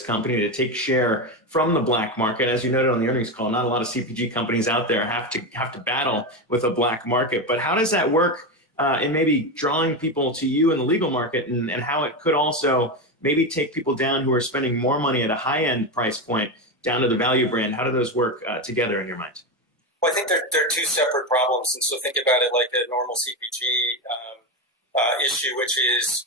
company to take share from the black market. As you noted on the earnings call, not a lot of CPG companies out there have to battle with a black market. But how does that work in maybe drawing people to you in the legal market, and how it could also maybe take people down who are spending more money at a high-end price point down to the value brand? How do those work together in your mind? Well, I think they're two separate problems. And so think about it like a normal CPG issue, which is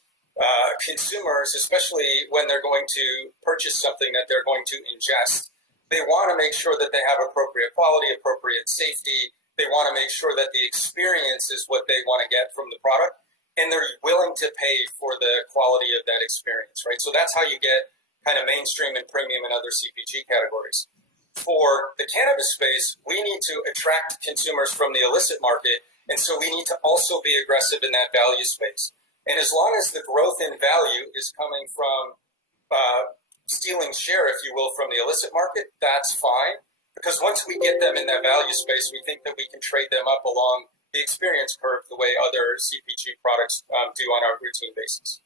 consumers, especially when they're going to purchase something that they're going to ingest, they want to make sure that they have appropriate quality, appropriate safety. They want to make sure that the experience is what they want to get from the product, and they're willing to pay for the quality of that experience, right? So that's how you get kind of mainstream and premium and other CPG categories. For the cannabis space, we need to attract consumers from the illicit market, and so we need to also be aggressive in that value space. And as long as the growth in value is coming from stealing share, if you will, from the illicit market, that's fine. Because once we get them in that value space, we think that we can trade them up along the experience curve the way other CPG products do on a routine basis.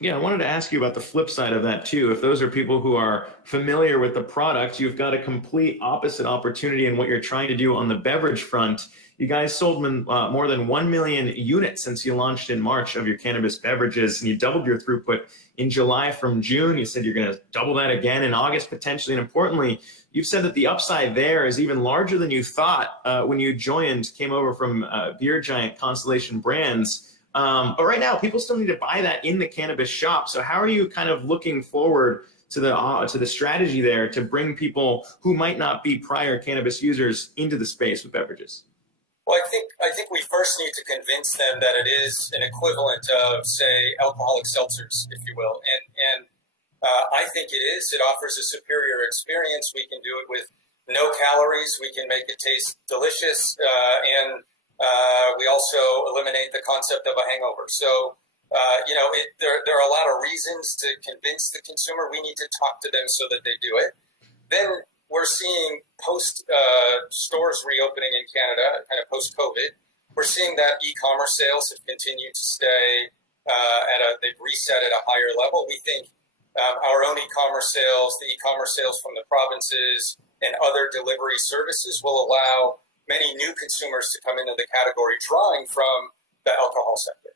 Yeah, I wanted to ask you about the flip side of that too. If those are people who are familiar with the product, you've got a complete opposite opportunity in what you're trying to do on the beverage front. You guys sold more than 1 million units since you launched in March of your cannabis beverages, and you doubled your throughput in July from June. You said you're going to double that again in August potentially. And importantly, you've said that the upside there is even larger than you thought when you came over from beer giant Constellation Brands. But right now, people still need to buy that in the cannabis shop. So how are you kind of looking forward to the strategy there to bring people who might not be prior cannabis users into the space with beverages? Well, I think we first need to convince them that it is an equivalent of, say, alcoholic seltzers, if you will. And I think it is. It offers a superior experience. We can do it with no calories. We can make it taste delicious, and we also eliminate the concept of a hangover. So, there are a lot of reasons to convince the consumer. We need to talk to them so that they do it. Then we're seeing stores reopening in Canada, kind of post-COVID. We're seeing that e-commerce sales have continued to stay they've reset at a higher level. We think our own e-commerce sales, the e-commerce sales from the provinces and other delivery services will allow many new consumers to come into the category, drawing from the alcohol sector.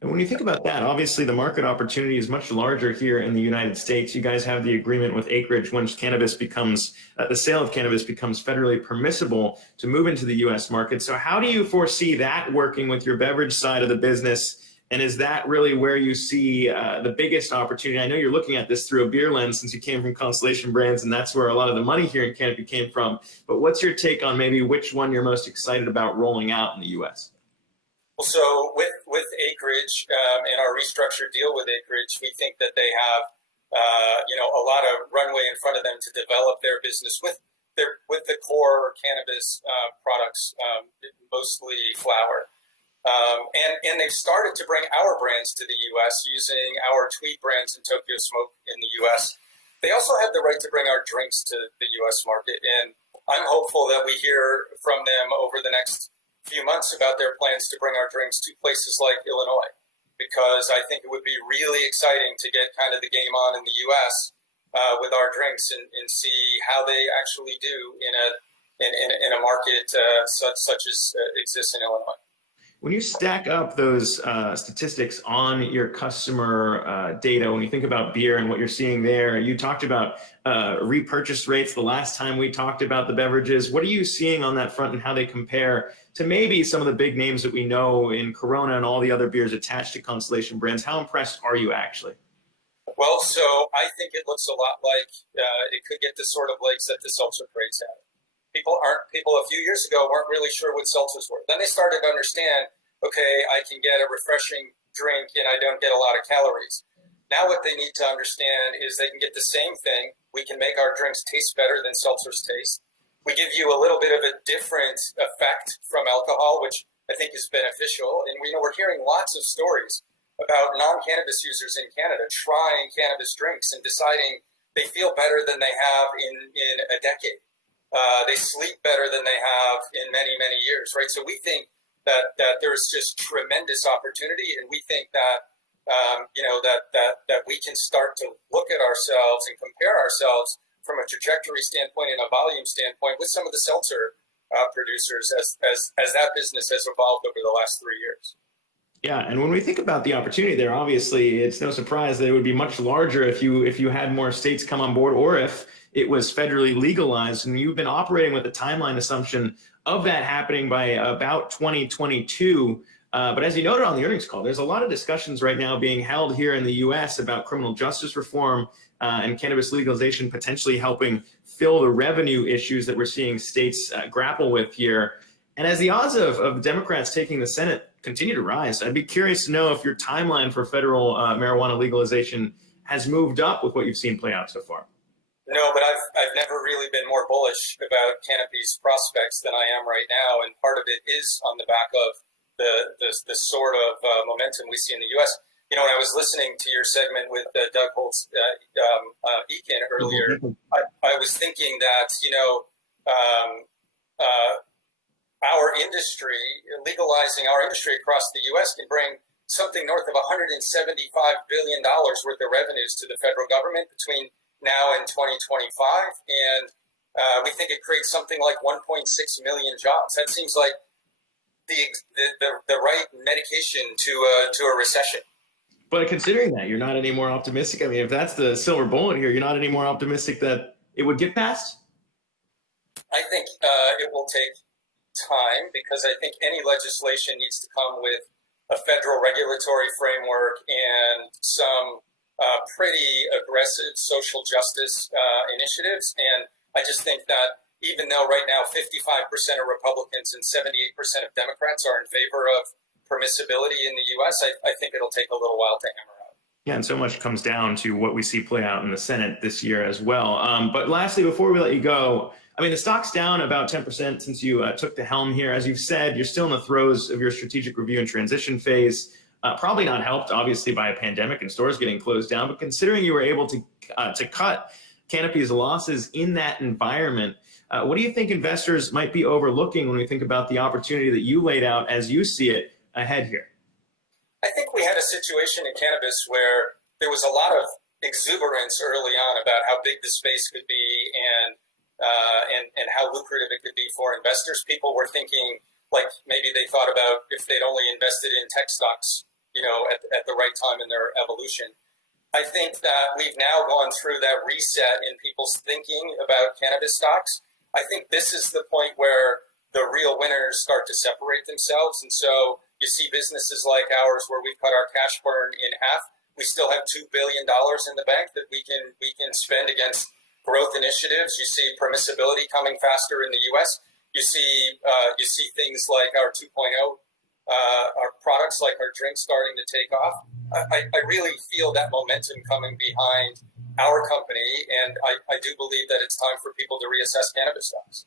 And when you think about that, obviously the market opportunity is much larger here in the United States. You guys have the agreement with Acreage once the sale of cannabis becomes federally permissible to move into the U.S. market. So how do you foresee that working with your beverage side of the business? And is that really where you see the biggest opportunity? I know you're looking at this through a beer lens since you came from Constellation Brands, and that's where a lot of the money here in Canopy came from. But what's your take on maybe which one you're most excited about rolling out in the U.S.? Well, so with Acreage and our restructured deal with Acreage, we think that they have a lot of runway in front of them to develop their business with the core cannabis products, mostly flower. And they've started to bring our brands to the U.S. using our Tweed brands and Tokyo Smoke in the U.S. They also have the right to bring our drinks to the U.S. market, and I'm hopeful that we hear from them over the next few months about their plans to bring our drinks to places like Illinois, because I think it would be really exciting to get kind of the game on in the U.S. With our drinks and see how they actually do in a market such as exists in Illinois. When you stack up those statistics on your customer data, when you think about beer and what you're seeing there, you talked about repurchase rates the last time we talked about the beverages. What are you seeing on that front and how they compare to maybe some of the big names that we know in Corona and all the other beers attached to Constellation Brands? How impressed are you actually? Well, so I think it looks a lot like it could get the sort of legs that the seltzer craze had. People a few years ago weren't really sure what seltzers were. Then they started to understand, okay, I can get a refreshing drink and I don't get a lot of calories. Now what they need to understand is they can get the same thing. We can make our drinks taste better than seltzers taste. We give you a little bit of a different effect from alcohol, which I think is beneficial. And we're hearing lots of stories about non-cannabis users in Canada trying cannabis drinks and deciding they feel better than they have in a decade. They sleep better than they have in many, many years, right? So we think that there's just tremendous opportunity, and we think that that we can start to look at ourselves and compare ourselves from a trajectory standpoint and a volume standpoint with some of the seltzer producers as that business has evolved over the last 3 years. Yeah, and when we think about the opportunity there, obviously it's no surprise that it would be much larger if you had more states come on board, or if it was federally legalized. And you've been operating with a timeline assumption of that happening by about 2022. But as you noted on the earnings call, there's a lot of discussions right now being held here in the U.S. about criminal justice reform and cannabis legalization potentially helping fill the revenue issues that we're seeing states grapple with here. And as the odds of Democrats taking the Senate continue to rise, I'd be curious to know if your timeline for federal marijuana legalization has moved up with what you've seen play out so far. No, but I've never really been more bullish about Canopy's prospects than I am right now, and part of it is on the back of the sort of momentum we see in the U.S. You know, when I was listening to your segment with Doug Holtz Eakin earlier, I was thinking that, our industry, legalizing our industry across the U.S. can bring something north of $175 billion worth of revenues to the federal government between now and 2025. And we think it creates something like 1.6 million jobs. That seems like the right medication to a recession. But considering that, you're not any more optimistic. I mean, if that's the silver bullet here, you're not any more optimistic that it would get passed? I think it will take time, because I think any legislation needs to come with a federal regulatory framework and some pretty aggressive social justice initiatives. And I just think that even though right now 55% of Republicans and 78% of Democrats are in favor of permissibility in the U.S., I think it'll take a little while to hammer out. Yeah, and so much comes down to what we see play out in the Senate this year as well. But lastly, before we let you go, I mean, the stock's down about 10% since you took the helm here. As you've said, you're still in the throes of your strategic review and transition phase. Probably not helped, obviously, by a pandemic and stores getting closed down. But considering you were able to cut Canopy's losses in that environment, what do you think investors might be overlooking when we think about the opportunity that you laid out as you see it ahead here? I think we had a situation in cannabis where there was a lot of exuberance early on about how big the space could be and how lucrative it could be for investors. People were thinking, like, maybe they thought about if they'd only invested in tech stocks, at the right time in their evolution. I think that we've now gone through that reset in people's thinking about cannabis stocks. I think this is the point where the real winners start to separate themselves. And so you see businesses like ours where we've cut our cash burn in half. We still have $2 billion in the bank that we can spend against growth initiatives. You see permissibility coming faster in the U.S. You see things like our 2.0, our products like our drinks starting to take off. I really feel that momentum coming behind our company, and I do believe that it's time for people to reassess cannabis stocks.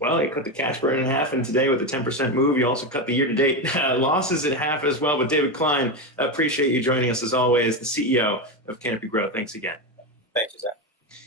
Well, you cut the cash burn in half, and today with the 10% move, you also cut the year-to-date losses in half as well. But David Klein, appreciate you joining us as always, the CEO of Canopy Growth. Thanks again. Thank you, Zach.